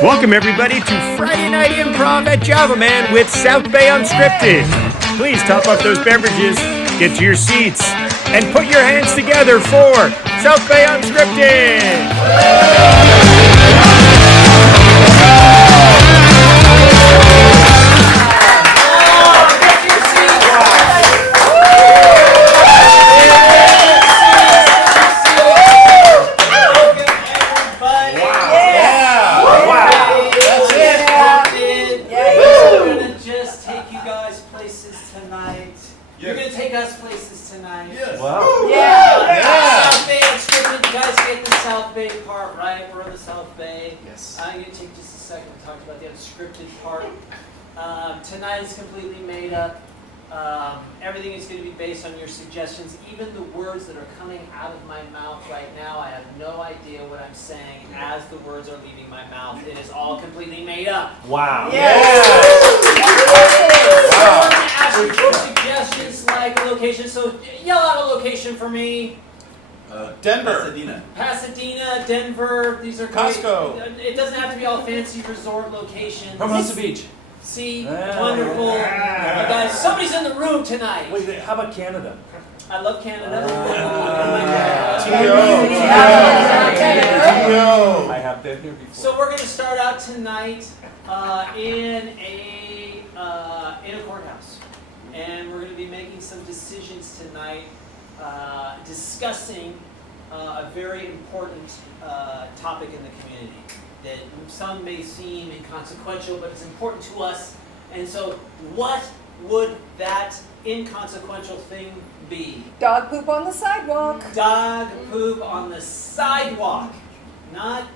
Welcome everybody to Friday Night Improv at Java Man with South Bay Unscripted. Please top up those beverages, get to your seats, and put your hands together for South Bay Unscripted! I'm going to take just a second to talk about the unscripted part. Tonight is completely made up. Everything is going to be based on your suggestions. Even the words that are coming out of my mouth right now, I have no idea what I'm saying as the words are leaving my mouth. It is all completely made up. Wow. Yes! Someone asked me for suggestions like a location, so yell out a location for me. Denver. Pasadena, Denver, these are great. Costco. It doesn't have to be all fancy resort locations. Hermosa Beach. See, wonderful. You guys, somebody's in the room tonight. Wait, how about Canada? I love Canada. I have been here before. So we're going to start out tonight in a courthouse. And we're going to be making some decisions tonight. Discussing a very important topic in the community that some may seem inconsequential, but it's important to us. And so what would that inconsequential thing be? Dog poop on the sidewalk. Dog poop on the sidewalk. Not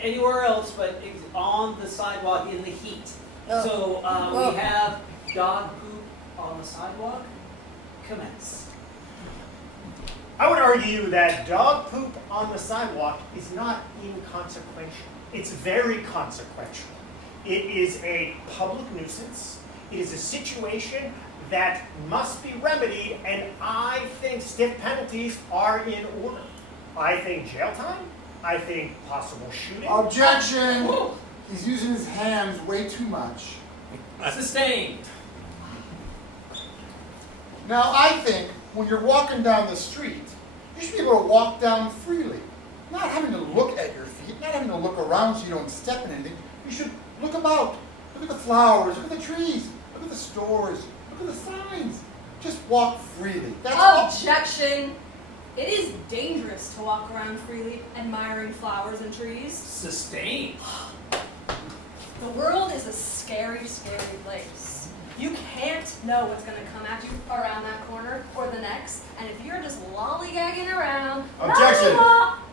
anywhere else, but on the sidewalk in the heat. Oh. So we have dog poop on the sidewalk. Commence. I would argue that dog poop on the sidewalk is not inconsequential. It's very consequential. It is a public nuisance. It is a situation that must be remedied, and I think stiff penalties are in order. I think jail time. I think possible shooting. Objection! He's using his hands way too much. Sustained. Now I think when you're walking down the street, you should be able to walk down freely. Not having to look at your feet, not having to look around so you don't step in anything. You should look about. Look at the flowers, look at the trees, look at the stores, look at the signs. Just walk freely. That's all. Objection! It is dangerous to walk around freely, admiring flowers and trees. Sustained. The world is a scary, scary place. You can't know what's going to come at you around that corner or the next, and if you're just lollygagging around, Objection!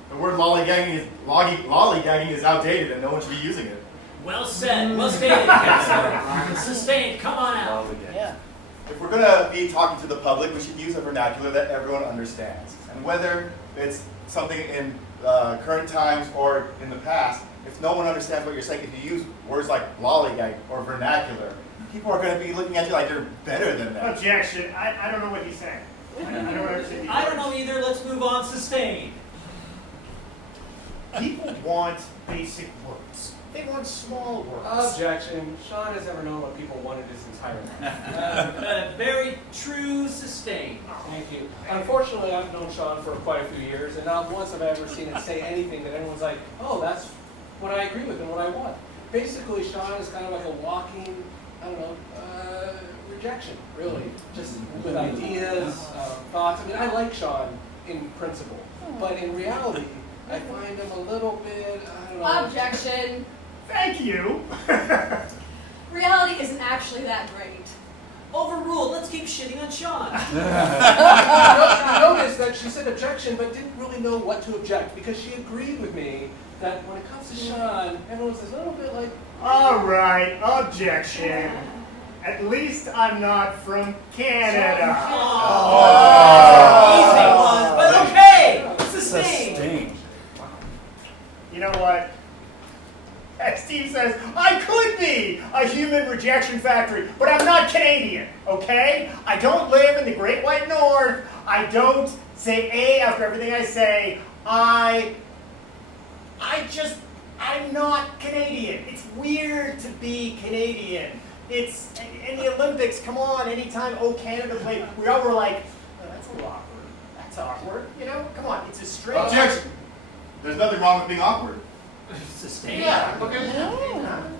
The word lollygagging is outdated and no one should be using it. Well said. Well stated, Counselor. Sustained. Come on out. Yeah. If we're going to be talking to the public, we should use a vernacular that everyone understands. And whether it's something in current times or in the past, if no one understands what you're saying, if you use words like lollygag or vernacular, people are going to be looking at you like you're better than them. Objection. I don't know what he's saying. I don't know either. Let's move on. Sustained. People want basic words. They want small words. Objection. Sean has never known what people wanted his entire life. Very true. Sustained. Thank you. Unfortunately, I've known Sean for quite a few years, and not once have I ever seen him say anything that anyone's like, oh, that's what I agree with and what I want. Basically, Sean is kind of like a walking, rejection, really. Just with ideas, thoughts. I mean, I like Sean in principle, but in reality, I find him a little bit, I don't know. Objection! Thank you. Reality isn't actually that great. Overruled. Let's keep shitting on Sean. Notice that she said objection, but didn't really know what to object, because she agreed with me that when it comes to Sean, everyone's a little bit like, All right, objection. At least I'm not from Canada. Easy one, but okay. Sustained. You know what? As Steve says, I could be a human rejection factory, but I'm not Canadian, okay? I don't live in the Great White North. I don't say A after everything I say. I just I'm not Canadian. It's weird to be Canadian. It's in the Olympics. Come on, anytime Canada played, we all were like, oh, that's a little awkward. That's awkward. You know, come on, it's a strange. Objection! There's nothing wrong with being awkward. Sustain. Yeah, look at him.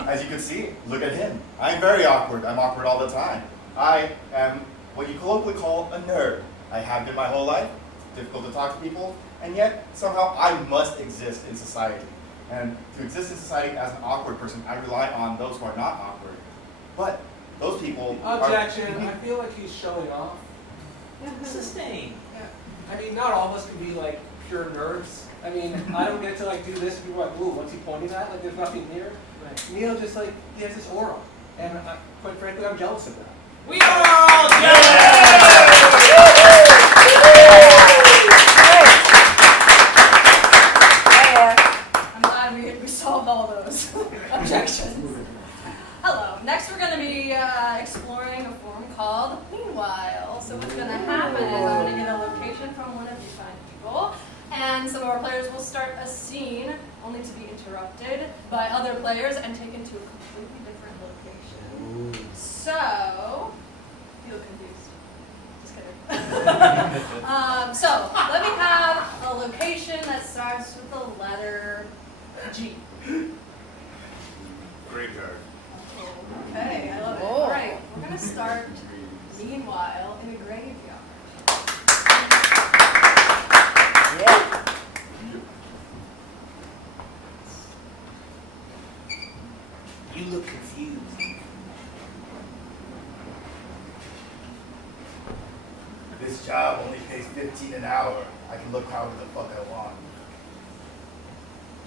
As you can see, look at him. I'm very awkward. I'm awkward all the time. I am what you colloquially call a nerd. I have been my whole life. It's difficult to talk to people, and yet somehow I must exist in society. And to exist in society as an awkward person, I rely on those who are not awkward. But those people Objection, I feel like he's showing off. Sustain. I mean, not all of us can be like pure nerds. I mean, I don't get to like do this and people are like, ooh, what's he pointing at? Like there's nothing here. Right. Neil just like, he has this aura. And quite frankly, I'm jealous of that. We are all jealous! I'm glad we solved all those objections. Hello. Next, we're going to be exploring a form called Meanwhile. So what's going to happen is I'm going to get a location from one of you fine people, and some of our players will start a scene, only to be interrupted by other players and taken to a completely different location. So, you look confused. Just kidding. So, let me have a location that starts with the letter G. Graveyard. Okay, I love it. All right, we're going to start, meanwhile, in a graveyard. You look confused. This job only pays $15 an hour. I can look however the fuck I want.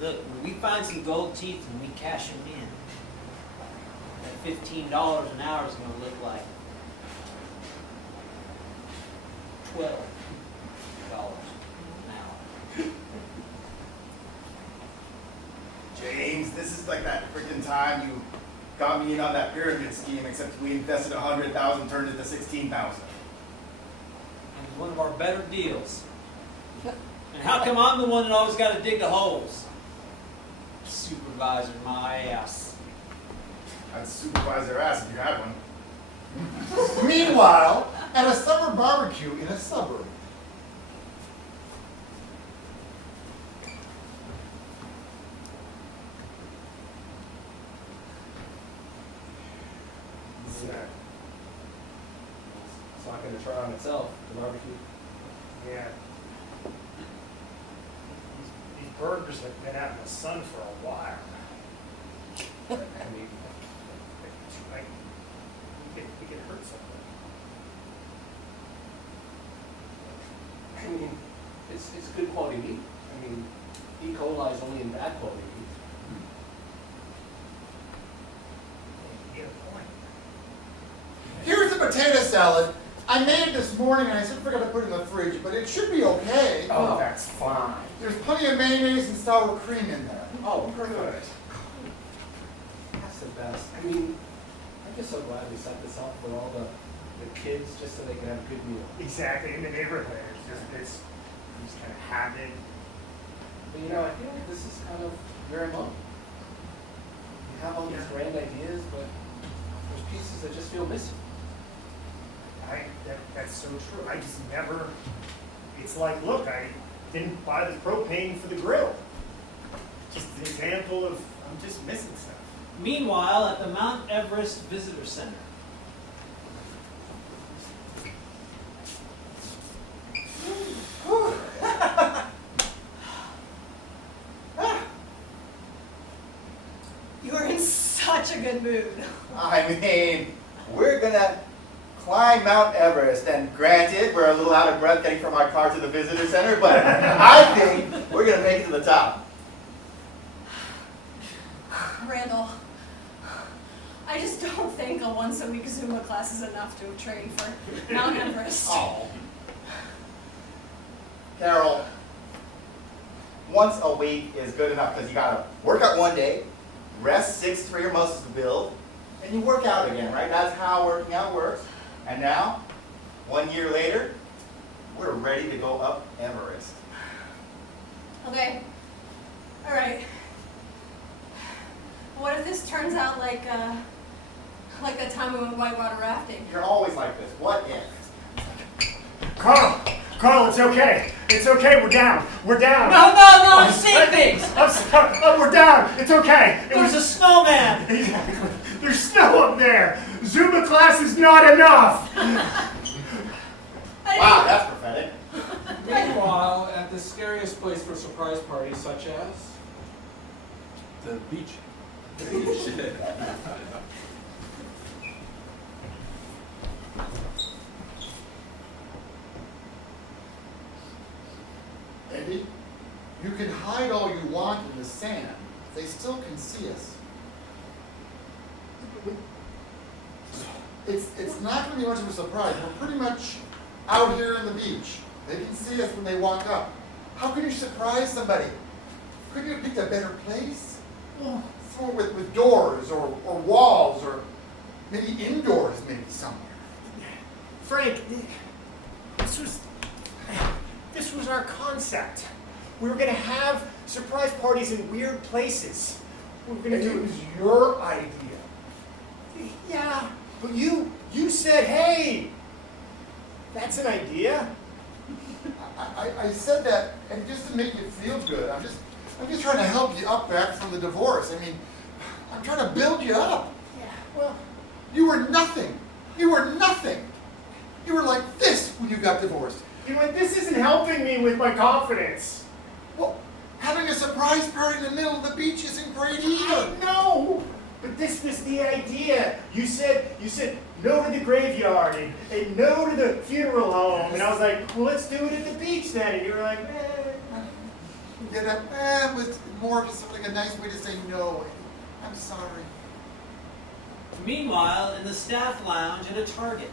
Look, when we find some gold teeth and we cash them in, that $15 an hour is going to look like $12 an hour. James, this is like that freaking time you got me in on that pyramid scheme, except we invested 100,000, turned it to 16,000. It was one of our better deals. And how come I'm the one that always got to dig the holes? Supervisor, my ass. I'd supervise their ass if you had one. Meanwhile, at a summer barbecue in a suburb. It's not going to try on itself, the barbecue. Yeah. These burgers have been out in the sun for a while. I mean, we could hurt something. I mean, it's good quality meat. I mean, E. coli is only in bad quality meat. You get a point. Here's a potato salad. I made it this morning and I just forgot to put it in the fridge, but it should be okay. Oh, that's fine. There's plenty of mayonnaise and sour cream in there. Oh, perfect. That's the best. I mean, I'm just so glad we set this up for all the kids just so they can have a good meal. Exactly, in the neighborhood. It's just kind of habit. But you know, I feel like this is kind of very low. You have all these grand ideas, but there's pieces that just feel missing. That's so true. I just never, it's like, look, I didn't buy the propane for the grill. Just an example of, I'm just missing stuff. Meanwhile, at the Mount Everest Visitor Center. You're in such a good mood. I mean, we're gonna climb Mount Everest, and granted, we're a little out of breath getting from our car to the visitor center, but I think we're gonna make it to the top. Randall, I just don't think a once-a-week Zumba class is enough to train for Mount Everest. Oh. Carol, once a week is good enough because you gotta work out one day, rest 6 for your muscles to build, and you work out again, right? That's how working out works. And now, 1 year later, we're ready to go up Everest. Okay. All right. this turns out like that time we went whitewater rafting. You're always like this. What if? Carl, it's okay. It's okay. We're down. We're down. No, I'm seeing things. I'm sorry. Oh, we're down. It's okay. It There's was a snowman. Exactly. There's snow up there. Zumba class is not enough. Wow, that's prophetic. Meanwhile, at the scariest place for surprise parties, such as The beach. Eddie, you can hide all you want in the sand. They still can see us. It's not going to be much of a surprise. We're pretty much out here on the beach. They can see us when they walk up. How can you surprise somebody? Couldn't you have picked a better place? Somewhere with doors or walls or maybe indoors, maybe somewhere. Frank, this was our concept. We were going to have surprise parties in weird places. We were going to It do was your idea. Yeah, but you said, hey, that's an idea. I said that, and just to make you feel good, I'm just trying to help you up back from the divorce. I mean, I'm trying to build you up. Yeah, well, You were nothing. You were nothing. You were like this when you got divorced. you know what? This isn't helping me with my confidence. Well, having a surprise party in the middle of the beach isn't great I either. know, but this was the idea. You said no to the graveyard and no to the funeral home, and I was like, well, let's do it at the beach then. And you were like, Yeah, that was more just something, a nice way to say no. I'm sorry. Meanwhile, in the staff lounge at a Target.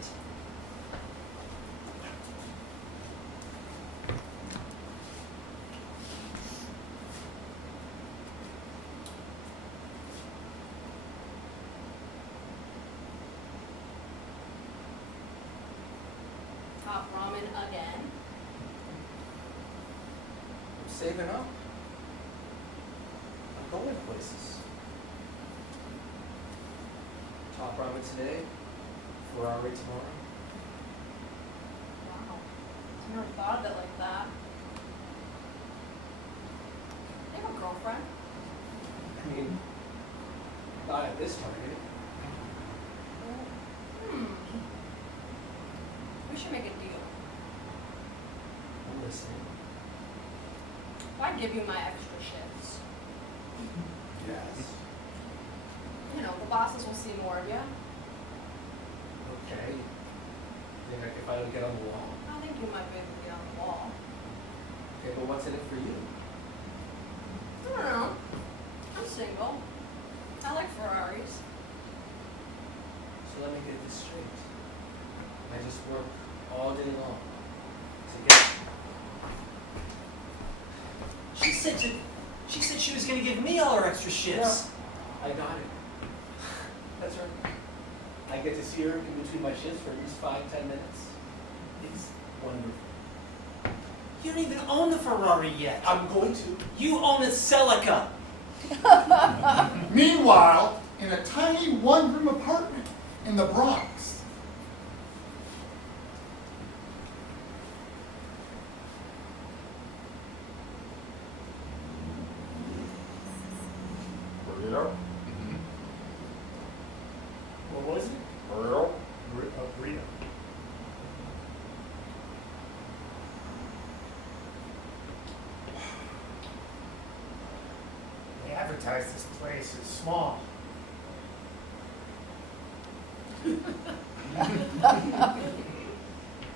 Top ramen again. I'm saving up. I'm going places. Top ramen today, Ferrari tomorrow. Wow. I never thought of it like that. You have a girlfriend? I mean, not at this Target. We should make a deal. I'm listening. If I give you my extra shifts, Yes. you know, the bosses will see more of you. Okay. Yeah, if I don't get on the wall. I think you might be able to get on the wall. Okay, but what's in it for you? I don't know. I'm single. I like Ferraris. So let me get this straight. I just work all day long to get. She said she was going to give me all her extra shifts. I got it. That's right. I get to see her in between my shifts for at least 5-10 minutes. It's wonderful. You don't even own the Ferrari yet. I'm going to. You own a Celica. Meanwhile, in a tiny one-room apartment in the Bronx. what was it? Burrito? Burrito. They advertise this place as small.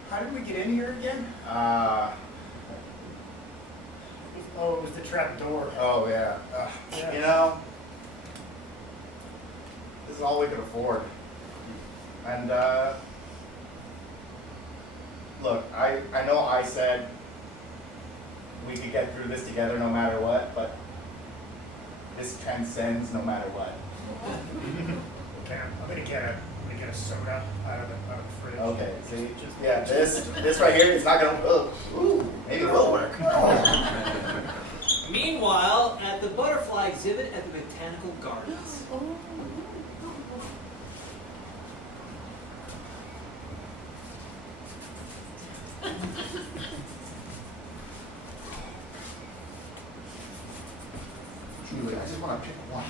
How did we get in here again? Oh, it was the trap door. Oh, yeah. Yeah. You know, this is all we could afford. And, look, I know I said we could get through this together no matter what, but this transcends no matter what. Okay, I'm gonna get a soda out of the fridge. Okay, see, yeah, this right here is not gonna, ooh, maybe it will work. Meanwhile, at the butterfly exhibit at the Botanical Gardens. Julie, I just want to pick one.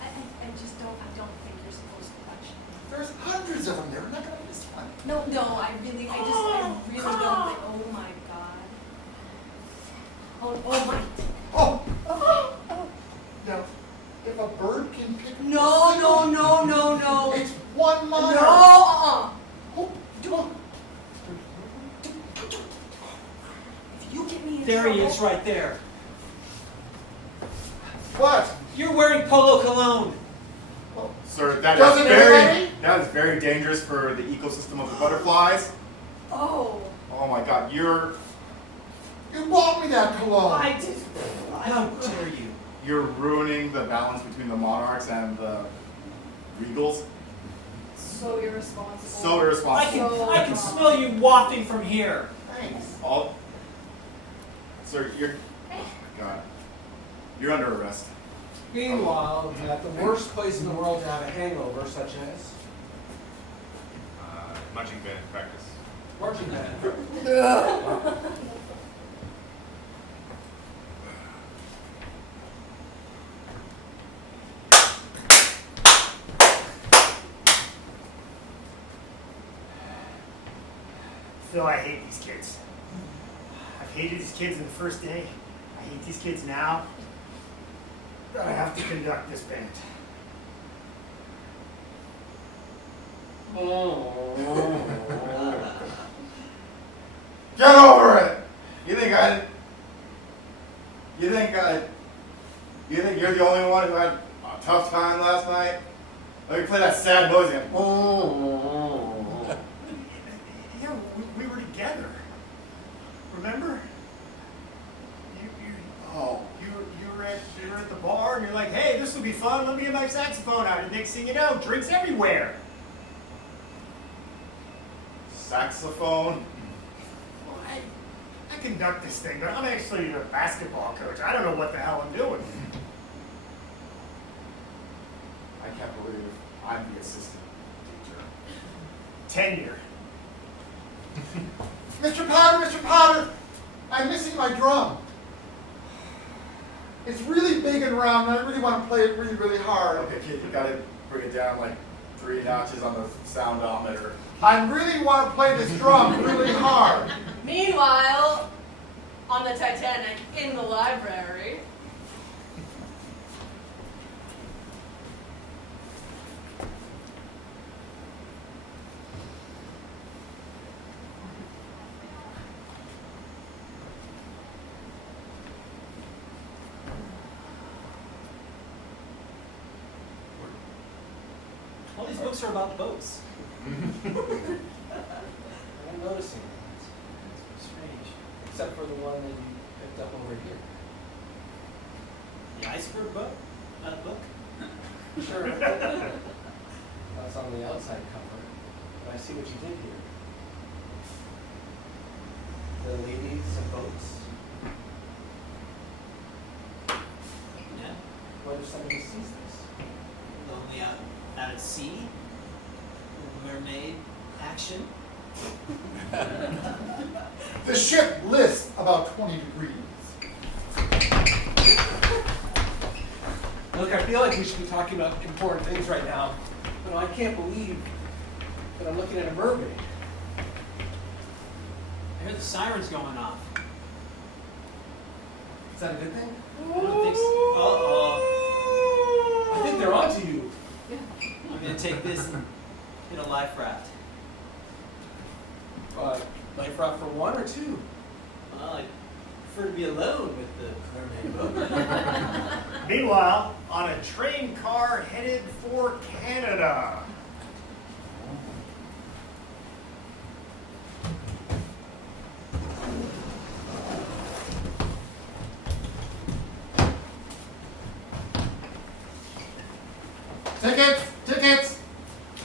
I just don't, I don't think you're supposed to touch. There's hundreds of them there. We're not going to miss one. No, I really don't think, oh my God. Oh my. Oh! Now, if a bird can pick No. it's one monarch. No, Oh, do If you get me in There he trouble- is, right there. What? You're wearing polo cologne. Sir, that Doesn't everybody? is very dangerous for the ecosystem of the butterflies. Oh. Oh my God, You bought me that cologne. I did. How dare you? you're ruining the balance between the monarchs and the regals. So irresponsible. So irresponsible. I can smell you wafting from here. Thanks. All, sir, you're. Oh my God, you're under arrest. Meanwhile, at the worst place in the world to have a hangover, such as Marching band practice. marching band. Phil, I hate these kids. I've hated these kids in the first day. I hate these kids now. I have to conduct this band. Get over it. You think you're the only one who had a tough time last night? Let me play that sad noise again. Yeah, we were together. Remember? You were at the bar and you're like, hey, this will be fun. Let me get my saxophone out. And next thing you know, drinks everywhere. Saxophone. Well, I conduct this thing, but I'm actually the basketball coach. I don't know what the hell I'm doing. I can't believe I'm the assistant teacher. Tenure. Mr. Potter, I'm missing my drum. It's really big and round, and I really want to play it really, really hard. Okay, kid, you gotta bring it down like 3 notches on the soundometer. I really want to play this drum really hard. Meanwhile, on the Titanic in the library. All these books are about boats. I'm noticing that. It's strange. Except for the one that you picked up over here. The iceberg book? Book? Sure. That's on the outside cover. But I see what you did here. The ladies of boats. Yeah. What if somebody sees this? Lonely out at sea. Mermaid action. The ship lists about 20 degrees. Look, I feel like we should be talking about important things right now, but I can't believe that I'm looking at a mermaid. I heard the sirens going off. Is that a good thing? I don't think so. Uh-oh. I think they're onto you. I'm gonna take this and hit a life raft. Life raft for 1 or 2? Well, I prefer to be alone with the mermaid book. Meanwhile, on a train car headed for Canada. Tickets!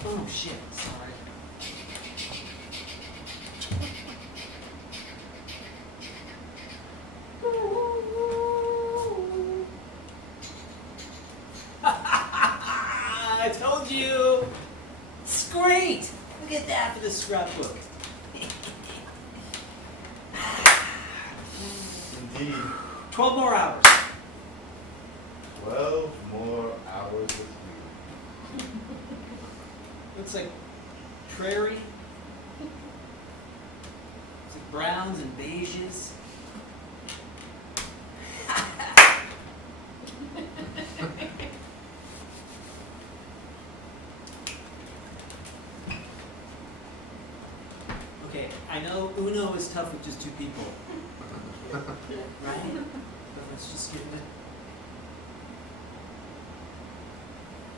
Oh shit, sorry. told you. It's great. Look at that for the scrapbook. Indeed. 12 more hours. 12 more hours with you. Looks like prairie. It's like browns and beiges. Okay, I know Uno is tough with just two people. Right? But let's just get it.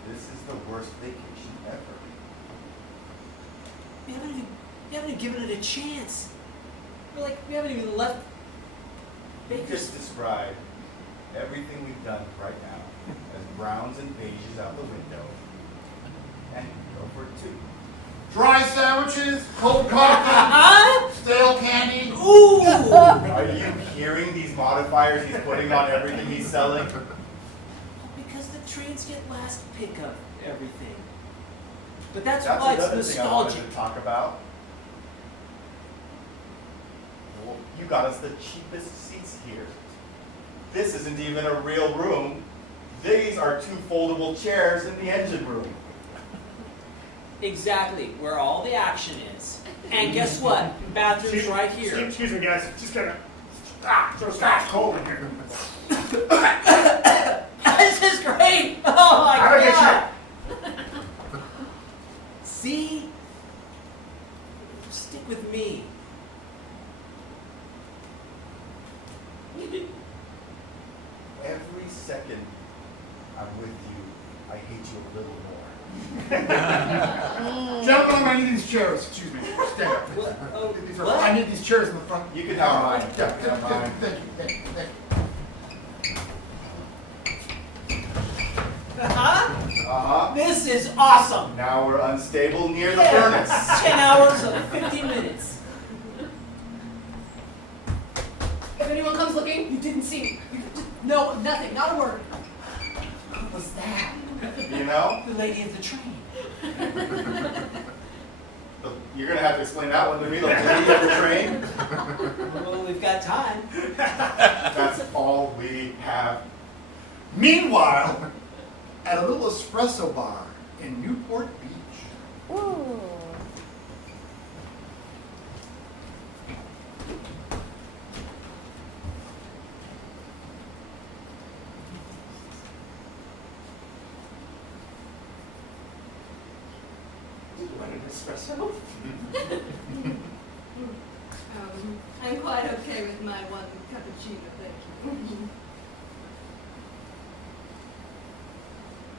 This is the worst vacation ever. We haven't even given it a chance. We haven't even left You Baker's. just described everything we've done right now as browns and beiges out the window. And go for two. Dry sandwiches, cold coffee, stale candy. Ooh! Are you hearing these modifiers he's putting on everything he's selling? Because the trains get last pickup everything. But that's That's why it's another thing I wanted nostalgic. to talk about. Well, you got us the cheapest seats here. This isn't even a real room. These are two foldable chairs in the engine room. Exactly, where all the action is. And guess what? Bathroom's right here. Excuse me, guys. Just gonna. So cold in here. This is great! Oh my How do I get god! See? Stick with me. Every second I'm with you, I hate you a little more. Gentlemen, I need these chairs. Excuse me. Stand up. What? Oh, These are- what? I need these chairs in the front. You can have mine. Yeah, You can have mine. thank you, thank you, thank you. Uh-huh. This is awesome! Now we're unstable near the Yeah. furnace. 10 hours of 50 minutes. If anyone comes looking, you didn't see me. No, nothing, not a word. What was that? You know? The lady of the train. You're gonna have to explain that one to me, the lady of the train. Well, we've got time. That's all we have. Meanwhile, at a little espresso bar in Newport Beach. Ooh. Do you want an espresso? I'm quite okay with my one cappuccino, thank you.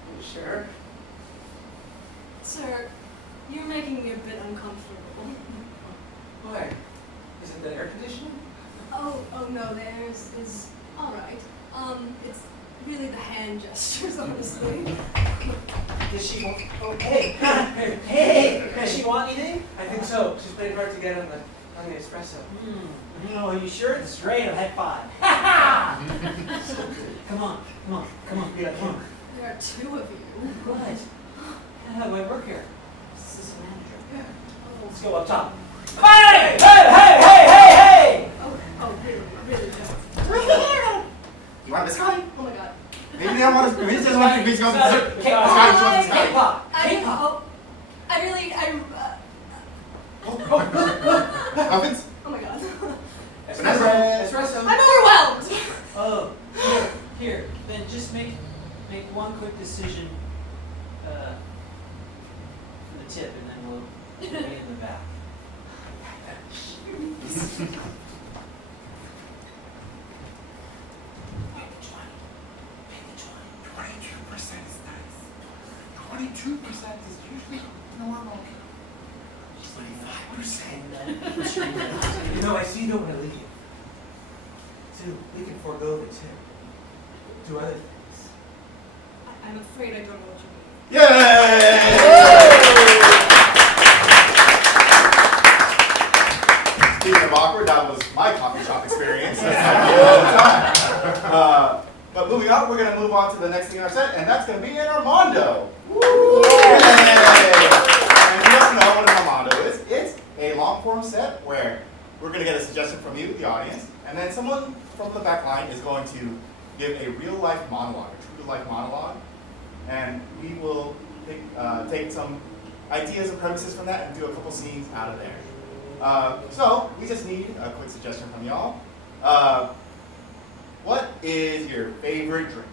You sure? Sir, you're making me a bit uncomfortable. Why? Is it the air conditioning? Oh no, the air is all right. It's really the hand gestures, honestly. Does she want? Oh, hey, hey! Does she want anything? I think so. She's played hard to get on the espresso. No, are you sure? It's straight. I've had 5. So good. Come on. Yeah, come on. There are two of you. What? How do I work here? Assistant manager. Yeah. Let's go up top. Hey! Hey! Oh, really don't. You want this guy? Oh my god. Maybe they don't want to. Maybe they just want to. Maybe they want to. K-pop. K-pop. Muffins? Oh my god. Espresso. I'm overwhelmed. Oh, here. Then just make one quick decision for the tip, and then we'll be in the back. Pick the 22% is nice. 22% is usually normal. 25%. You know, I see you don't want to leave. So we can forego the tip. Do other things. I'm afraid I don't know what you mean. Yay! Speaking of awkward, that was my coffee shop experience. That's happened all the time. But moving on, we're going to move on to the next thing on our set, and that's going to be an Armando. Yeah. And if you don't know what an Armando is, it's a long form set where we're going to get a suggestion from you, the audience, and then someone from the back line is going to give a real life monologue, a true to life monologue, and we will take some ideas and premises from that and do a couple scenes out of there. So we just need a quick suggestion from y'all. What is your favorite drink?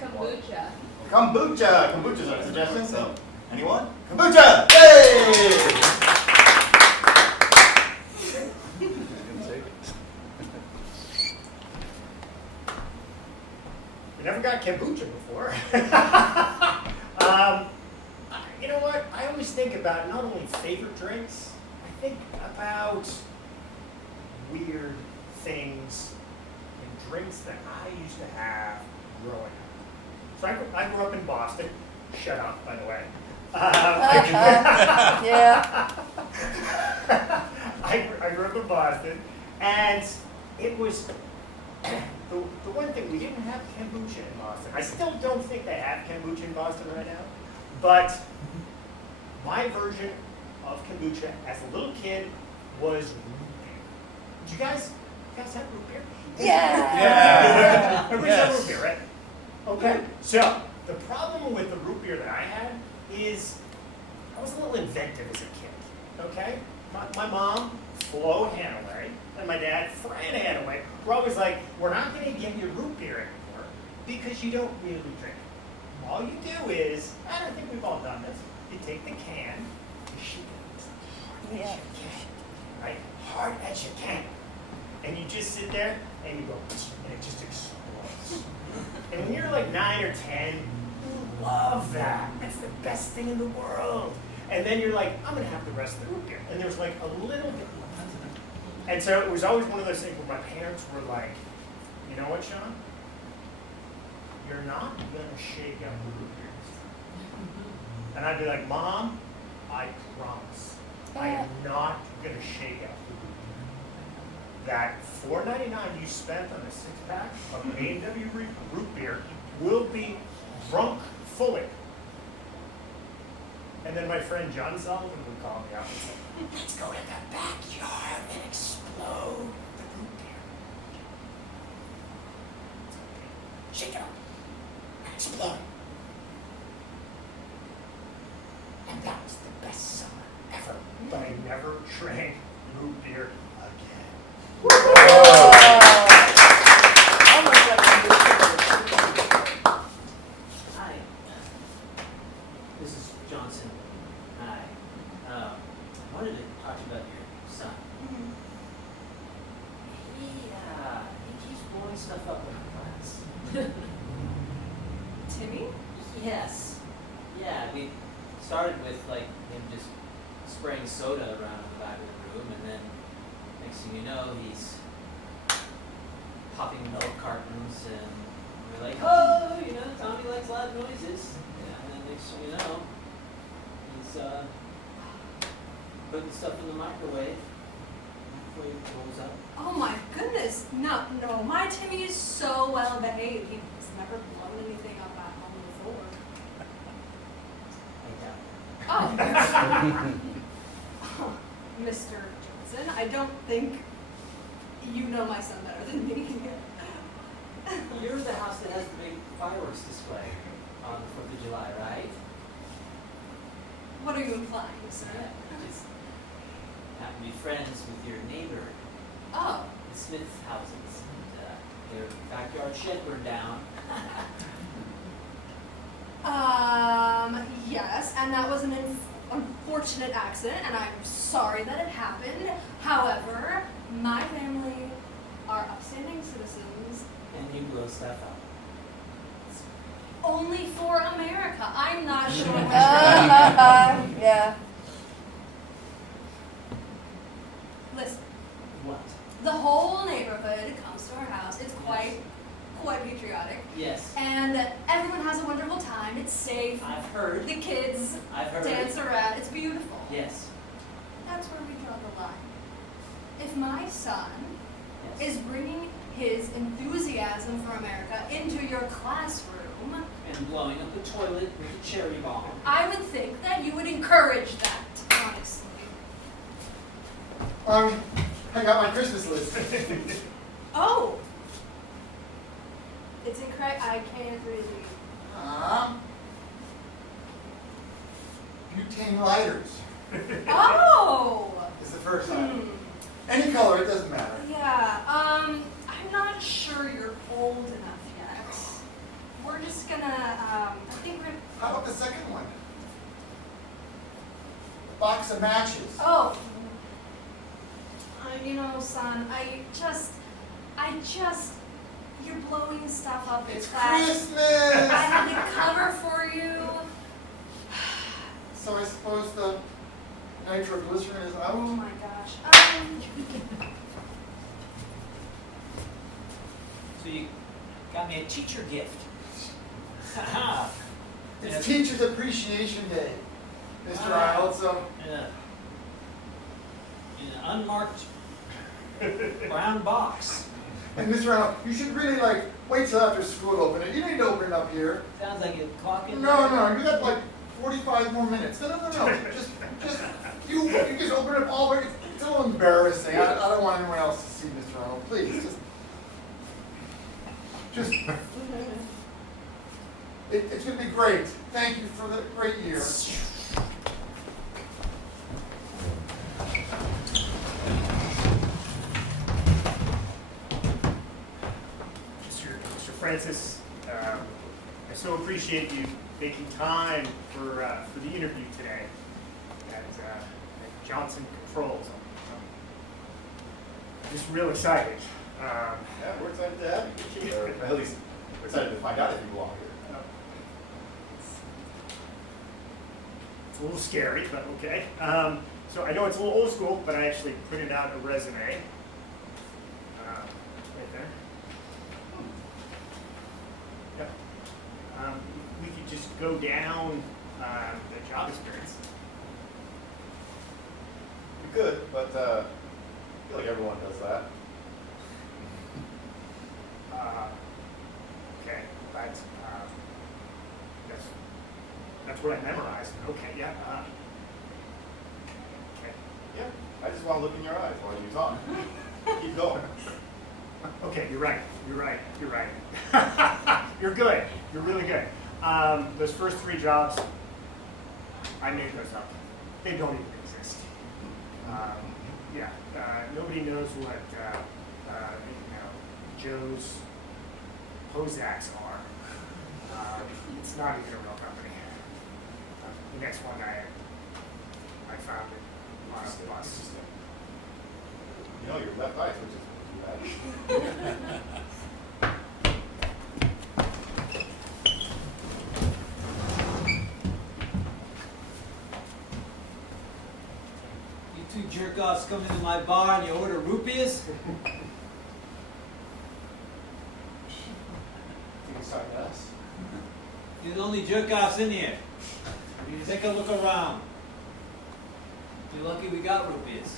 Kombucha. Kombucha. Kombucha's our suggestion. So anyone? Kombucha. Hey! We never got kombucha before. You know what? I always think about not only favorite drinks, I think about weird things and drinks that I used to have growing up. So I grew up in Boston. Shut up, by the way. Yeah. I grew up in Boston, and it was the one thing, we didn't have kombucha in Boston. I still don't think they have kombucha in Boston right now, but my version of kombucha as a little kid was root beer. Did you guys have root beer? Yeah. Everybody's had root beer, right? Okay, so the problem with the root beer that I had is I was a little inventive as a kid, okay? My mom, Flo Hanaway, and my dad, Fran Hanaway, were always like, we're not going to give you root beer anymore because you don't really drink it. All you do is, and I think we've all done this, you take the can, you shake it as hard as you can, right? Hard as you can. And you just sit there and you go, and it just explodes. And when you're like 9 or 10, you love that. That's the best thing in the world. And then you're like, I'm going to have the rest of the root beer. And there's like a little bit left. And so it was always one of those things where my parents were like, you know what, Sean? You're not going to shake out the root beer this time. And I'd be like, Mom, I promise. I am not going to shake out the root beer. That $4.99 you spent on a 6-pack of A&W root beer will be drunk fully. And then my friend John Sullivan would call me out and say, let's go in the backyard and explode the root beer. Shake it up and explode. And that was the best summer ever. But I never drank root beer again. Almost like kombucha. Hi. This is Johnson. Hi. I wanted to talk to you about your son. He keeps blowing stuff up in class. Timmy? Yes. Yeah, we started with like him just spraying soda around in the back of the room, and then next thing you know, he's popping milk cartons, and we're like, oh, you know, Tommy likes loud noises. Yeah, and then next thing you know, he's putting stuff in the microwave before he blows up. Oh my goodness. No, my Timmy is so well behaved. He's never blown anything up at home before. I doubt Oh. Mr. Johnson, I don't think you know my son better than me. it. You're the house that has the big fireworks display on the 4th of July, right? What are you implying, sir? Yeah, just happen to be friends with your neighbor, Oh, the Smith houses. And, their backyard shed burned down. yes, and that was an unfortunate accident, and I'm sorry that it happened. However, my family are upstanding citizens. And you blow stuff up. Only for America. I'm not sure. Yeah. Listen, What? the whole neighborhood comes to our house. It's quite patriotic. Yes. And everyone has a wonderful time. It's safe. I've heard. The kids I've heard. dance around. It's beautiful. Yes. That's where we draw the line. If my son Yes. is bringing his enthusiasm for America into your classroom, And blowing up the toilet with a cherry bomb. I would think that you would encourage that, honestly. I got my Christmas list. Oh! It's incorrect. I can't really. Butane lighters Oh! is the first item. Any color, it doesn't matter. Yeah, I'm not sure you're old enough yet. We're just gonna, I think we're gonna. How about the second one? Box of matches. Oh! You know, son, you're blowing stuff up. It's that Christmas! I had to cover for you. So I suppose the nitroglycerin is out? Oh my gosh. So you got me a teacher gift. Haha. It's Teacher's Appreciation Day, Mr. Arnold, so In an unmarked brown box. and Mr. Arnold, you should really wait till after school to open it. You need to open it up here. Sounds like you're clocking. No, you got 45 more minutes. No. Just you just open it all the way. It's a little embarrassing. I don't want anyone else to see Mr. Arnold. Please, just it's gonna be great. Thank you for the great year. Mr. Francis, I so appreciate you making time for the interview today at Johnson Controls. I'm just real excited. Yeah, we're excited to have you. Or at least we're excited to find out if you belong here. It's a little scary, but okay. So I know it's a little old school, but I actually printed out a resume. Right there. Yeah. We could just go down the job experience. You could, but I feel like everyone does that. Okay, that's what I memorized. Okay, yeah. Okay. Yeah, I just want to look in your eyes while you talk. Keep going. Okay, you're right. You're good. You're really good. Those first 3 jobs, I made those up. They don't even exist. Yeah, nobody knows what Joe's Hozaks are. It's not even a real company. The next one I found it on a bus. You know, your left eye switches. You two jerk-offs come into my bar and you order rupees? Us. You're the only jerk-offs in here. You take a look around. You're lucky we got rupees.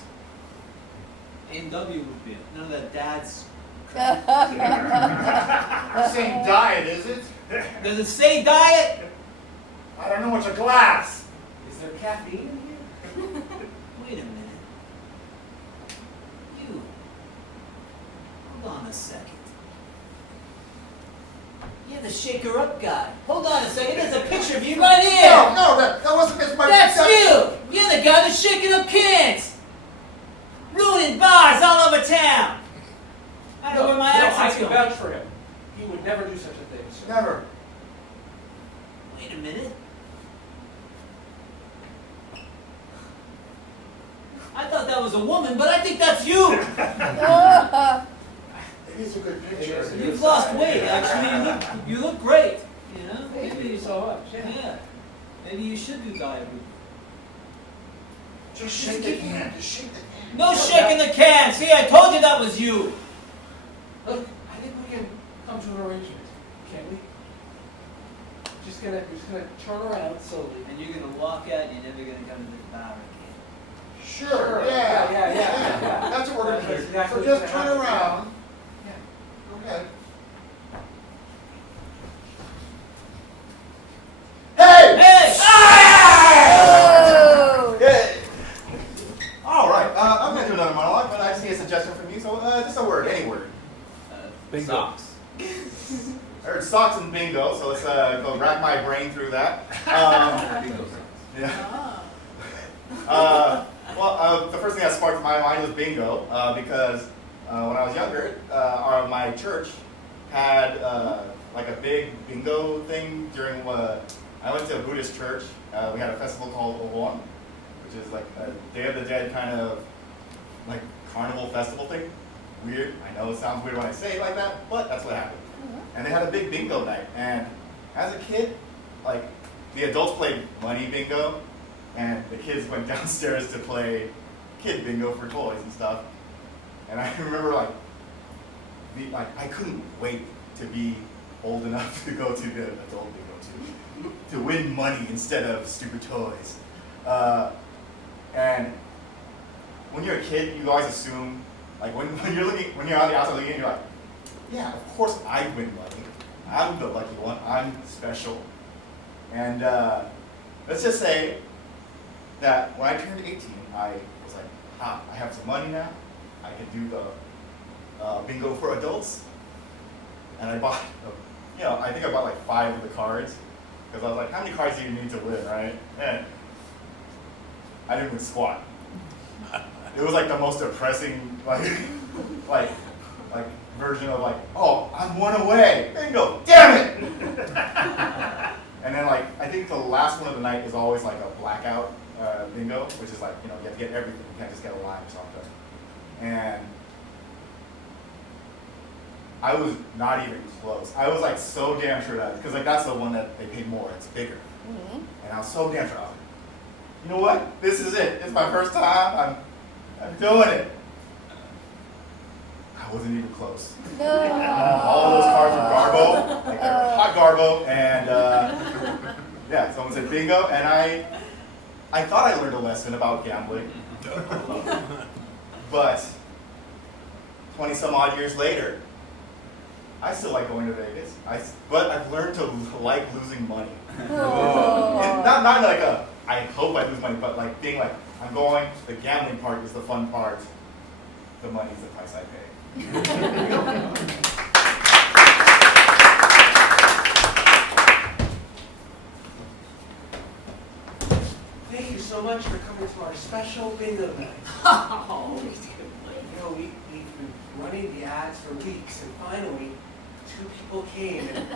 A&W rupee. None of that dad's. The same diet, is it? Does it say diet? I don't know what's a glass. Is there caffeine in here? Wait a minute. You. Hold on a second. You're the shaker up guy. Hold on a second. There's a picture of you right here. No, that wasn't Miss Martin. That's you. You're the guy that's shaking up cans. Ruining bars all over town. I don't know where my I accent's can going. vouch for him. He would never do such a thing, sir. Never. Wait a minute. I thought that was a woman, but I think that's you. It is a good picture. It is. You've lost weight, actually. You look great. You know? Thank you so much. Yeah. Maybe you should do diet. Just shake the can. Just shake the can. No shaking the can. See, I told you that was you. Look, I think we can come to an arrangement, can't we? You're just gonna turn around slowly. And you're gonna walk out and you're never gonna come to this bar again. Sure. Yeah. Yeah. That's what we're gonna That's do. exactly So just what's turn gonna happen. around. Yeah. Socks. I heard socks and bingo, so let's go rack my brain through that. Yeah. The first thing that sparked my mind was bingo, because when I was younger, my church had like a big bingo thing during I went to a Buddhist church. We had a festival called Obon, which is like a Day of the Dead kind of like carnival festival thing. Weird. I know it sounds weird when I say it like that, but that's what happened. And they had a big bingo night. And as a kid, like the adults played money bingo, and the kids went downstairs to play kid bingo for toys and stuff. And I remember I couldn't wait to be old enough to go to the adult bingo to win money instead of stupid toys. And when you're a kid, you always assume, like when you're on the outside looking in, you're like, yeah, of course I win money. I'm the lucky one. I'm special. And let's just say that when I turned 18, I was like, I have some money now. I can do the bingo for adults. And I bought, I think I bought like 5 of the cards. Because I was like, how many cards do you need to win, right? And I didn't win squat. It was like the most depressing, like version of like, oh, I'm one away. Bingo, damn it! And then I think the last one of the night is always like a blackout bingo, which is like, you have to get everything. You can't just get a line or something. And I was not even close. I was like so damn sure that, because like that's the one that they paid more. It's bigger. And I was so damn sure. I was like, you know what? This is it. It's my first time. I'm doing it. I wasn't even close. All those cards were garbo, like they were hot garbo, and yeah, someone said bingo, and I thought I learned a lesson about gambling, but 20 some odd years later, I still like going to Vegas. But I've learned to like losing money. Not like I hope I lose money, but like being like, I'm going, the gambling part is the fun part. The money's the price I pay. Thank you so much for coming to our special bingo night. We've been running the ads for weeks, and finally, 2 people came, and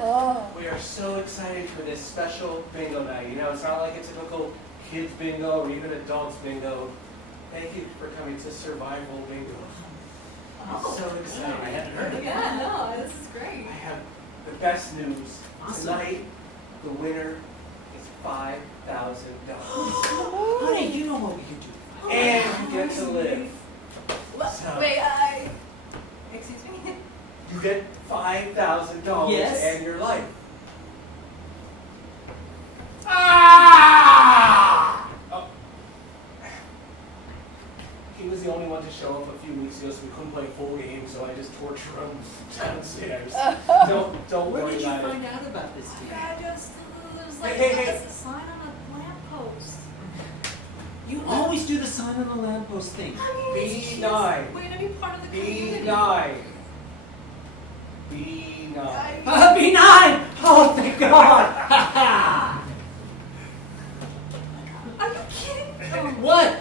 we are so excited for this special bingo night. It's not like a typical kids bingo or even adults bingo. Thank you for coming to Survival Bingo. I'm so excited. I hadn't heard of it. Yeah, no, this is great. I have the best news. Awesome. Tonight, the winner is $5,000. Honey, you know what we can do. And you get to live. What? So- Wait, excuse me? You get $5,000 Yes. and your life. Oh. He was the only one to show up a few weeks ago, so we couldn't play a full game, so I just torture him downstairs. Don't Where worry did you about find it. out about this team? There's like Hey. a sign on a lamppost. You always do the sign on the lamppost thing. I mean, it's Be just nice. way to be part of the Be community. nice. Be nice. B9! Oh, thank God! Are you kidding? What?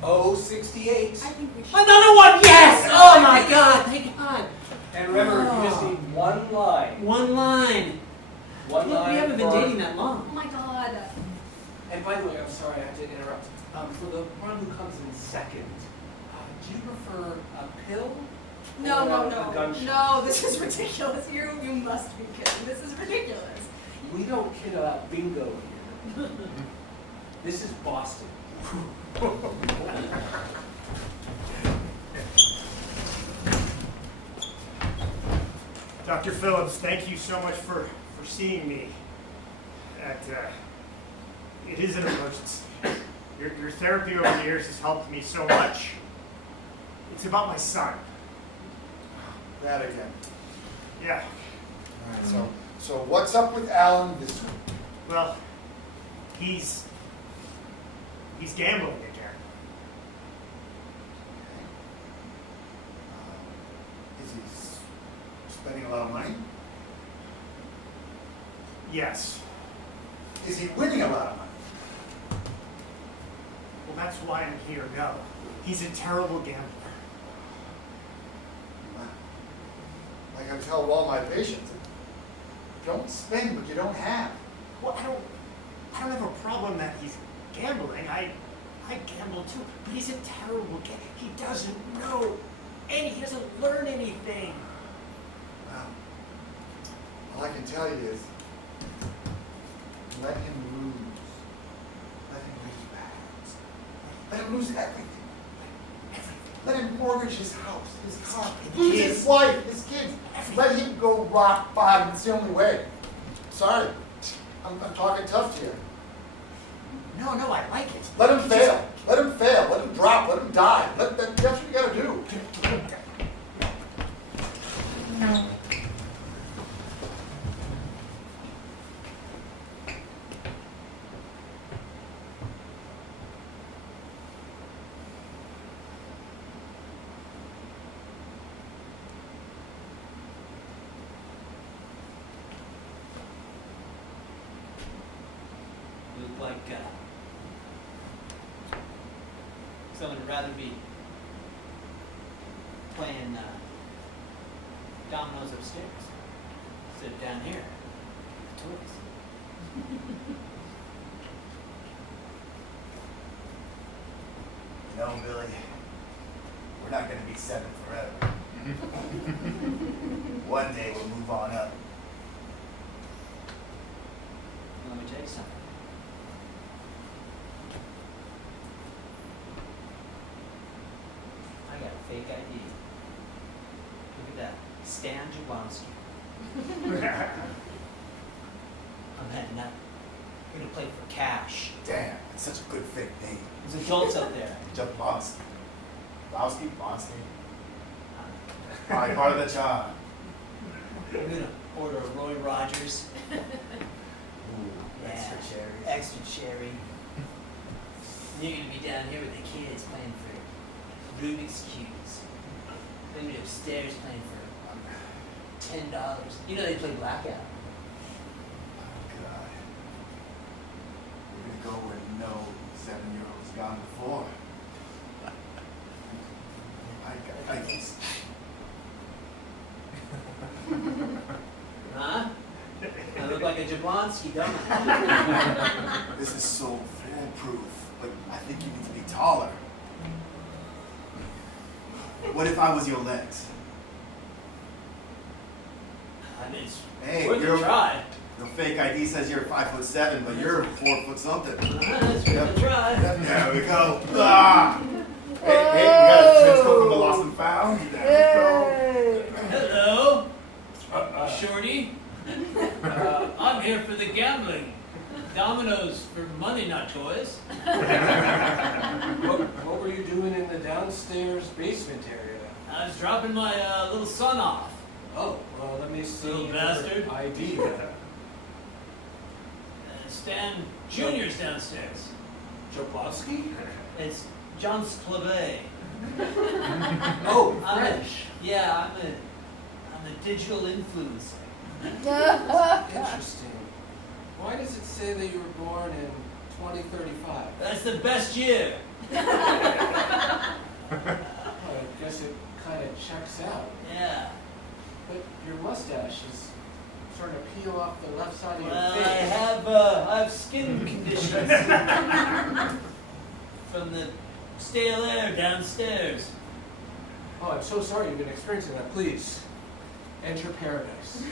068. I think we should. Another one! Yes! Oh my God! Thank God! And remember, you just need one line. One line. One Look, line. we haven't been for- dating that long. Oh my God. And by the way, I'm sorry, I have to interrupt. For the one who comes in second, do you prefer a pill? No, or no, a no. gunshot? No, this is ridiculous. You must be kidding. This is ridiculous. We don't kid about bingo here. This is Boston. Dr. Phillips, thank you so much for seeing me. It is an emergency. Your therapy over the years has helped me so much. It's about my son. That again. Yeah. All right, so what's up with Alan this week? Well, he's gambling again. Is he spending a lot of money? Yes. Is he winning a lot of money? Well, that's why I'm here. No. He's a terrible gambler. Like I tell all my patients, don't spend what you don't have. Well, I don't have a problem that he's gambling. I gamble too, but he's a terrible gambler. He doesn't know he doesn't learn anything. Well, all I can tell you is, let him lose. Let him lose bad. Let him lose everything. Let him mortgage his house, his car, lose his wife, his kids. Let him go rock bottom. It's the only way. Sorry, I'm talking tough to you. No, I like it. Let him fail. Let him fail. Let him drop. Let him die. That's what you gotta do. You look like someone would rather be playing dominoes upstairs instead of down here. Toys. You know, Billy, we're not going to be 7 forever. One day we'll move on up. Let me tell you something. I got a fake ID. Look at that. Stan Jablonski. I'm heading up. We're gonna play for cash. Damn, it's such a good fake name. There's adults up there. Jablonski. Blonsky? Probably part of the job. We're gonna order a Roy Rogers. Ooh, extra Yeah, cherries. Extra cherry. And you're gonna be down here with the kids playing for Rubik's Cubes. They're gonna be upstairs playing for $10. You know they play Blackout. Oh, God. We're going to go where no 7-year-old's gone before. I guess. Huh? I look like a Jablonski, don't I? This is so foolproof, but I think you need to be taller. What if I was your legs? I mean, it's Hey, worth you're a try. the fake ID says you're 5'7", but you're 4 foot something. It's worth a try. There we go. Ah! Hey, we got a trench coat from the Lost and Found. There Yay! Hello, Shorty. I'm here for the gambling. Dominoes for money, not toys. What were you doing in the downstairs basement area? I was dropping my little son off. Oh, well, let me see Little your bastard. ID. Stan Jr.'s downstairs. Jablonski? It's John Splavet. Oh, I'm French. I'm a digital influencer. Interesting. Why does it say that you were born in 2035? That's the best year. Well, I guess it kind of checks out. Yeah. But your mustache is starting to peel off the left side of your Well, face. I have skin conditions from the stale air downstairs. Oh, I'm so sorry you've been experiencing that. Please, enter paradise.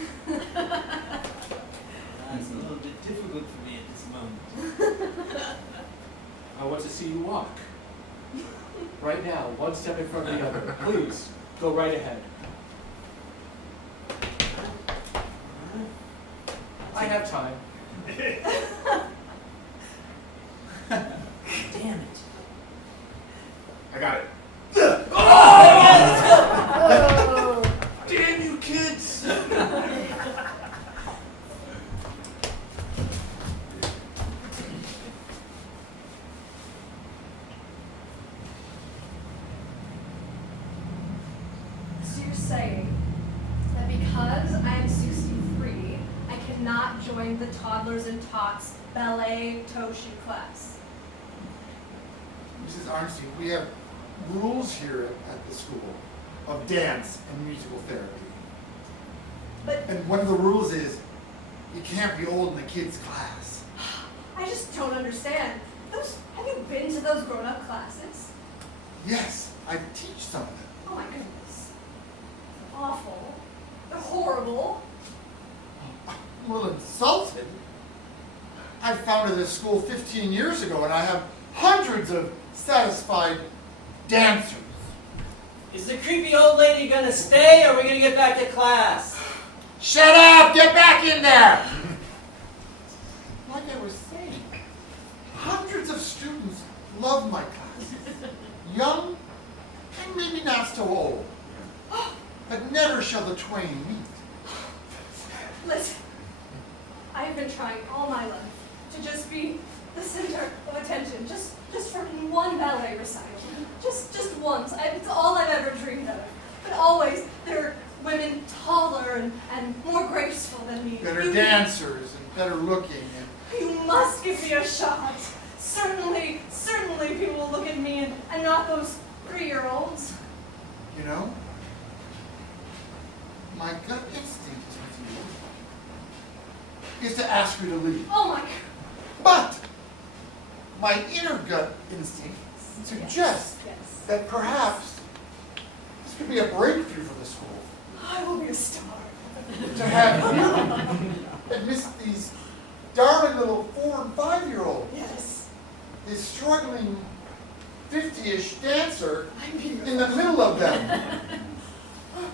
It's a little bit difficult for me at this moment. I want to see you walk. Right now, one step in front of the other. Please, go right ahead. I have time. Damn it. I got it. Oh. Damn you kids! So you're saying that because joined the Toddlers and Tots Ballet Toshi class. Mrs. Arnstein, we have rules here at the school of dance and musical therapy. But And one of the rules is you can't be old in the kids' class. I just don't understand. Have you been to those grown-up classes? Yes, I teach some of them. Oh my goodness. Awful. They're horrible. I'm a little insulted. I founded this school 15 years ago and I have hundreds of satisfied dancers. Is the creepy old lady gonna stay, or are we gonna get back to class? Shut up! Get back in there! Like I was saying, hundreds of students love my classes. Young and maybe not so old. But never shall the twain meet. Listen, I have been trying all my life to just be the center of attention, just for one ballet recital. Just once. It's all I've ever dreamed of. But always there are women taller and more graceful than me. Better dancers and better looking and You must give me a shot. Certainly people will look at me and not those 3-year-olds. you know, my gut instinct with you is to ask you to leave. Oh my God. But my inner gut instinct suggests Yes. that perhaps this could be a breakthrough for the school. I will be a star. To have you amidst these darling little 4 and 5-year-olds, Yes. this struggling 50-ish dancer I'm beautiful. in the middle of them.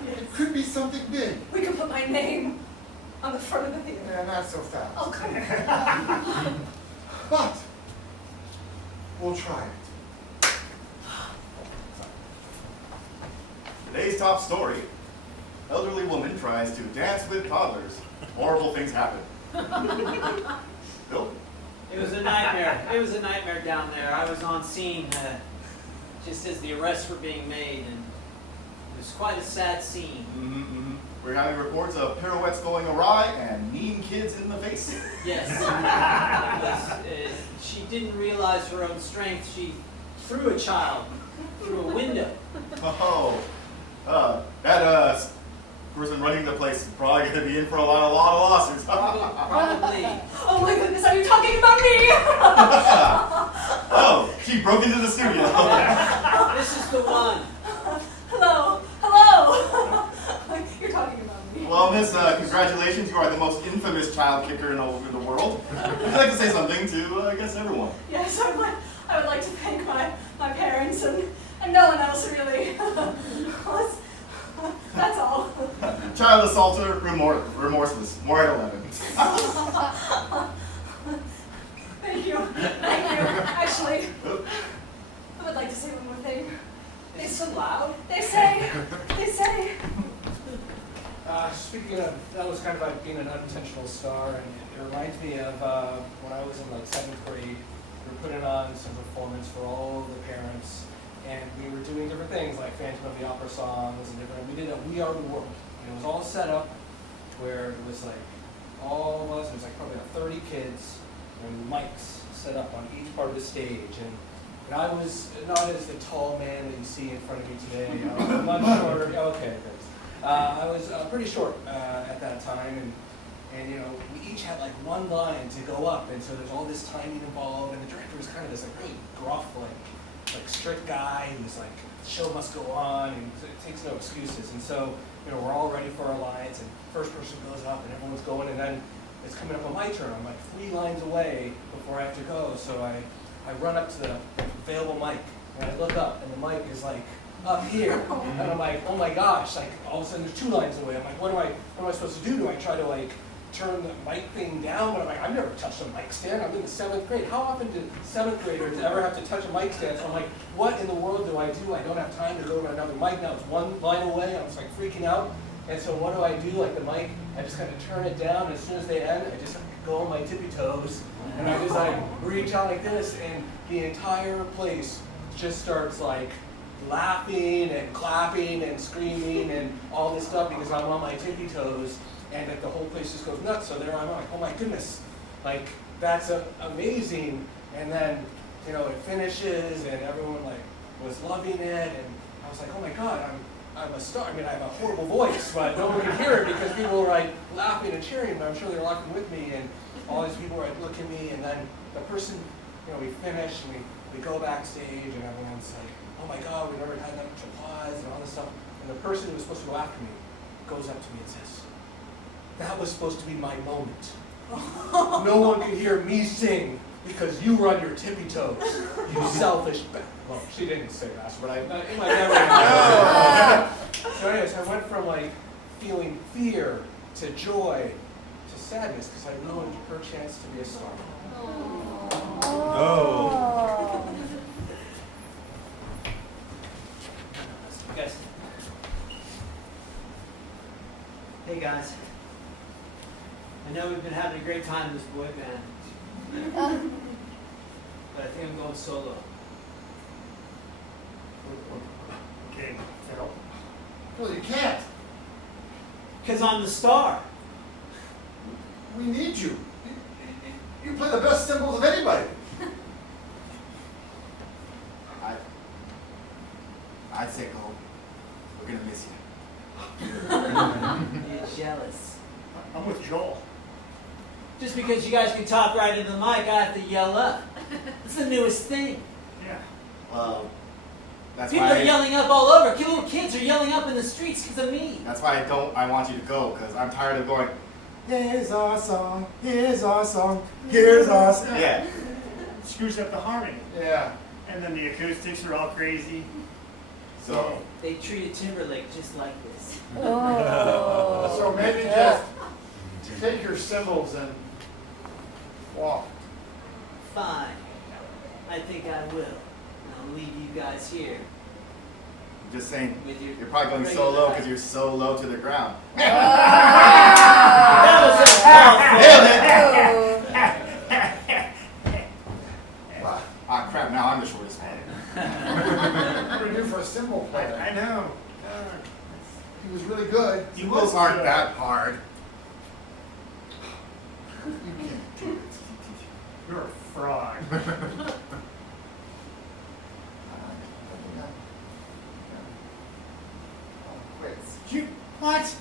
Yes. It could be something big. We could put my name on the front of the theater. Yeah, not so fast. Oh, come on. But we'll try it. Today's top story. Elderly woman tries to dance with toddlers. Horrible things happen. Bill? It was a nightmare. It was a nightmare down there. I was on scene just as the arrests were being made, and it was quite a sad scene. We're having reports of pirouettes going awry and mean kids in the face. Yes. She didn't realize her own strength. She threw a child through a window. Oh, that person running the place is probably going to be in for a lot of lawsuits. Probably. Oh my goodness, are you talking about me? Oh, she broke into the studio. This is the one. Hello. You're talking about me. Well, Miss, congratulations. You are the most infamous child kicker in the world. Would you like to say something to, I guess, everyone? Yes, I would like to thank my parents and no one else really. That's all. Child assaulter, remorseless. More at 11. Thank you. Actually, I would like to say one more thing. It's so loud. They say. Speaking of, that was kind of like being an unintentional star, and it reminds me of when I was in like 7th grade. We were putting on some performance for all the parents, and we were doing different things like Phantom of the Opera songs and different. We did a We Are the World, and it was all set up where it was like all of us. It was like probably about 30 kids and mics set up on each part of the stage, and I was not as the tall man that you see in front of me today. I'm much shorter. Okay, thanks. I was pretty short at that time, and you know, we each had like one line to go up, and so there's all this timing involved, and the director was kind of this like really gruff, like strict guy who's like, the show must go on, and it takes no excuses. And so, you know, we're all ready for our lines, and first person goes up, and everyone's going, and then it's coming up on my turn. I'm like 3 lines away before I have to go, so I run up to the available mic, and I look up, and the mic is like up here, and I'm like, oh my gosh, like all of a sudden there's 2 lines away. I'm like, what am I supposed to do? Do I try to like turn the mic thing down? But I'm like, I've never touched a mic stand. I'm in the 7th grade. How often do 7th graders ever have to touch a mic stand? So I'm like, what in the world do I do? I don't have time to go to another mic now. It's 1 line away. I was like freaking out. And so what do I do? Like the mic, I just kind of turn it down, and as soon as they end, I just go on my tippy toes, and I just like reach out like this, and the entire place just starts like laughing and clapping and screaming and all this stuff because I'm on my tippy toes, and like the whole place just goes nuts. So there I'm like, oh my goodness, like that's amazing. And then it finishes, and everyone like was loving it, and I was like, oh my God, I'm a star. I mean, I have a horrible voice, but no one could hear it because people were like laughing and cheering, and I'm sure they were laughing with me, and all these people were like, look at me, and then the person, we finish, and we go backstage, and everyone's like, oh my God, we never had that much applause, and all this stuff, and the person who was supposed to go after me goes up to me and says, that was supposed to be my moment. No one could hear me sing because you were on your tippy toes, you selfish Well, she didn't say that, but in my memory. So anyways, I went from like feeling fear to joy to sadness because I ruined her chance to be a star. Oh. Guys. Hey guys. I know we've been having a great time in this boy band. But I think I'm going solo. Okay, Phil. Well, you can't. Because I'm the star. We need you. You play the best cymbals of anybody. I'd say go. We're gonna miss you. You're jealous. I'm with Joel. Just because you guys can talk right into the mic, I have to yell up. It's the newest thing. Yeah. Well, that's People why are yelling up all over. Little kids are yelling up in the streets because of me. That's why I want you to go, because I'm tired of going, here's our song, here's our song, here's our song. Yeah. Screws up the harmony. Yeah. And then the acoustics are all crazy. So, They treated Timberlake just like this. So maybe just take your cymbals and walk. Fine. I think I will. I'll leave you guys here. I'm just saying, With your you're probably going so low because you're so low to the ground. Ah, crap, now I'm the shortest one. What do we do for a cymbal player? I know. He was really good. He Cymbals was aren't good. that hard. You can't do it. You're a fraud. You what?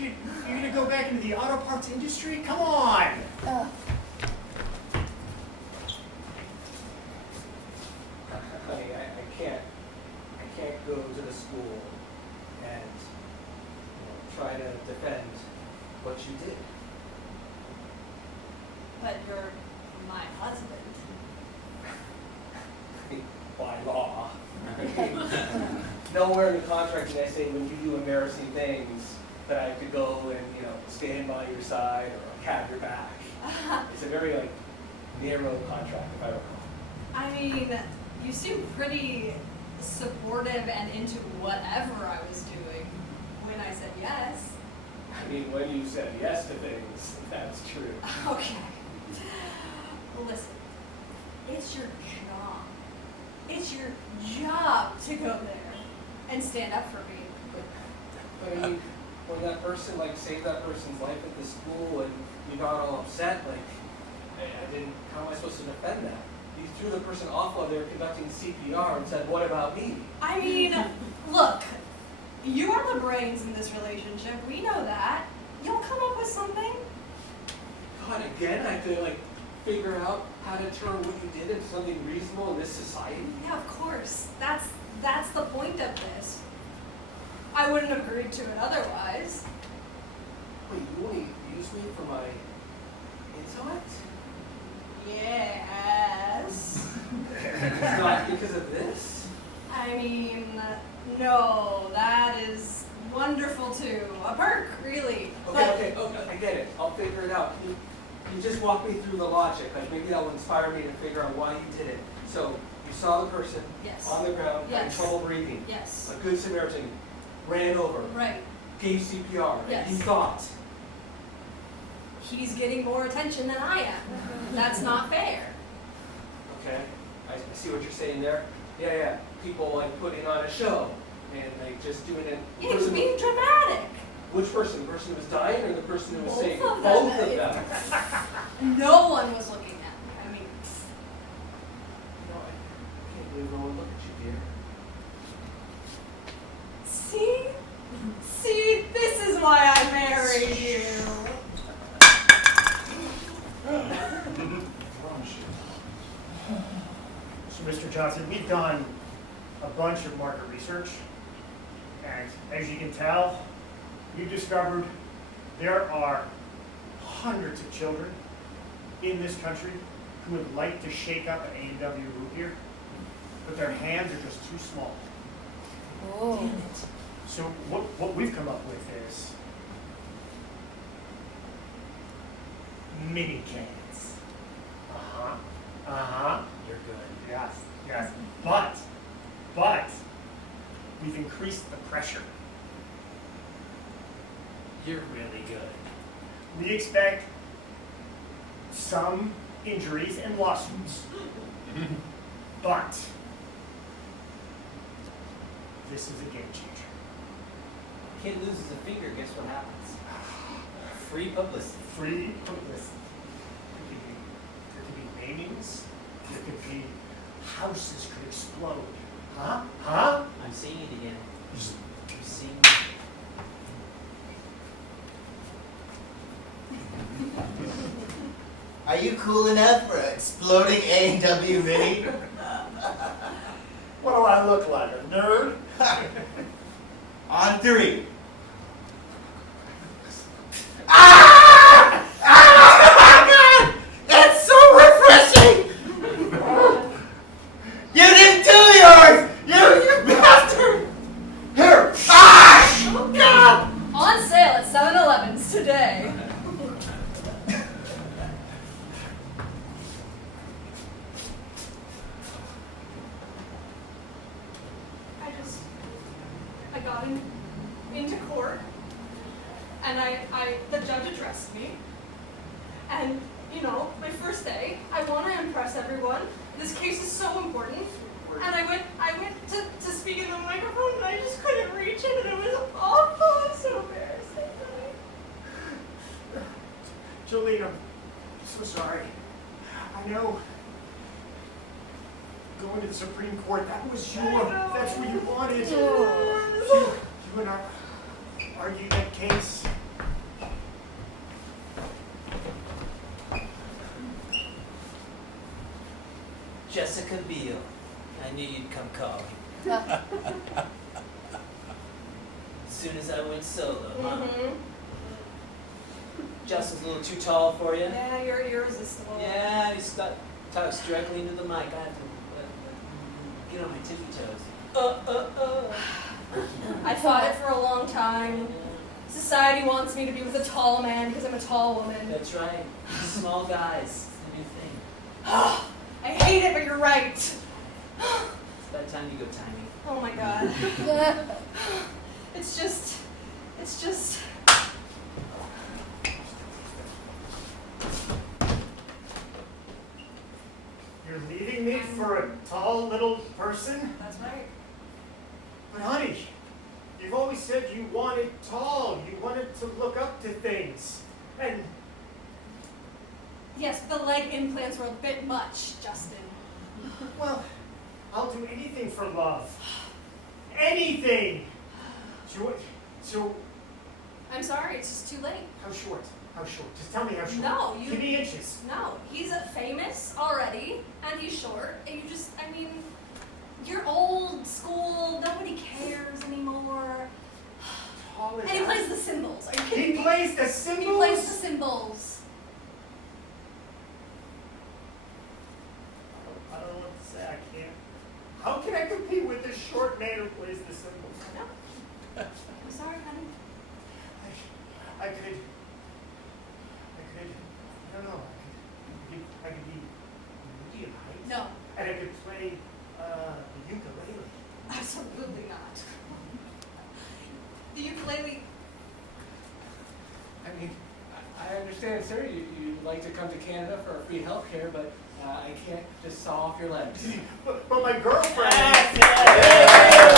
You're gonna go back into the auto parts industry? Come on! Honey, I can't go to the school and try to defend what you did. But you're my husband. By law. Nowhere in the contract did I say when you do embarrassing things that I have to go and stand by your side or have your back. It's a very narrow contract, if I recall. I mean, you seem pretty supportive and into whatever I was doing when I said yes. I mean, when you said yes to things, that's true. Okay. Listen, it's your job. It's your job to go there and stand up for me. But I mean, when that person saved that person's life at the school and you got all upset, I didn't. How am I supposed to defend that? You threw the person off while they were conducting CPR and said, "What about me?" I mean, look, you are the brains in this relationship. We know that. You'll come up with something. God, again, I have to figure out how to turn what you did into something reasonable in this society. Yeah, of course. That's the point of this. I wouldn't have agreed to it otherwise. Wait, you only use me for my intellect? Yes. It's not because of this. I mean, no, that is wonderful too. A perk, really. Okay, I get it. I'll figure it out. You just walk me through the logic. Maybe that will inspire me to figure out why you did it. So you saw the person Yes. on the ground having Yes. trouble breathing. Yes. A good Samaritan ran over, Right. gave CPR, Yes. and you thought, He's getting more attention than I am. That's not fair. okay, I see what you're saying there. Yeah. people like putting on a show and like just doing it. He was being dramatic. Which person? The person who was dying or the person who was Both saying of them. both of them? No one was looking at me. I mean, No, I can't believe no one looked at you, dear. see? See, this is why I married you. So, Mr. Johnson, we've done a bunch of market research, and as you can tell, we've discovered there are hundreds of children in this country who would like to shake up an A&W root beer, but their hands are just too small. Oh. So what we've come up with is mini cans. You're good. Yes, yes. But we've increased the pressure. You're really good. We expect some injuries and lawsuits. But this is a game changer. Kid loses a finger, guess what happens? Free publicity. Free publicity. There could be maimings. There could be houses could explode. Huh? I'm seeing it again. I'm seeing Are you cool enough for an exploding A&W Mini? What do I look like, a nerd? On 3. It's so refreshing! You didn't do yours! You bastard! Here! Oh, God! On sale at 7-Elevens today. I got into court, and the judge addressed me, and you know, my first day, I want to impress everyone. This case is so important, and I went to speak in the microphone, and I just couldn't reach it, and it was awful. I'm so embarrassing. Jolene, I'm so sorry. I know going to the Supreme Court, that's what you wanted. You and I argued that case. Jessica Biel. I knew you'd come calling. As soon as I went solo, huh? Justin's a little too tall for you. Yeah, you're irresistible. Yeah, he talks directly into the mic. I have to get on my tippy toes. I fought it for a long time. Society wants me to be with a tall man because I'm a tall woman. That's right. Small guys. It's the new thing. I hate it, but you're right. It's about time you go tiny. Oh my God. It's just. You're leaving me for a tall little person? That's right. But honey, you've always said you wanted tall. You wanted to look up to things. And Yes, the leg implants were a bit much, Justin. well, I'll do anything for love. Anything! So, I'm sorry, it's just too late. how short? How short? Just tell me how short. No, Give me inches. No, he's famous already, and he's short, and you're old school, nobody cares anymore. Tall as And he that? plays the cymbals. Are you kidding me? He plays the cymbals? He plays the cymbals. I don't know what to say. I can't. How can I compete with this short man who plays the cymbals? No. I'm sorry, honey. I could, I don't know, I could be medium height. No, And I could play the ukulele. absolutely not. The ukulele. I mean, I understand, sir, you'd like to come to Canada for free health care, but I can't just saw off your legs. But my girlfriend. That's it.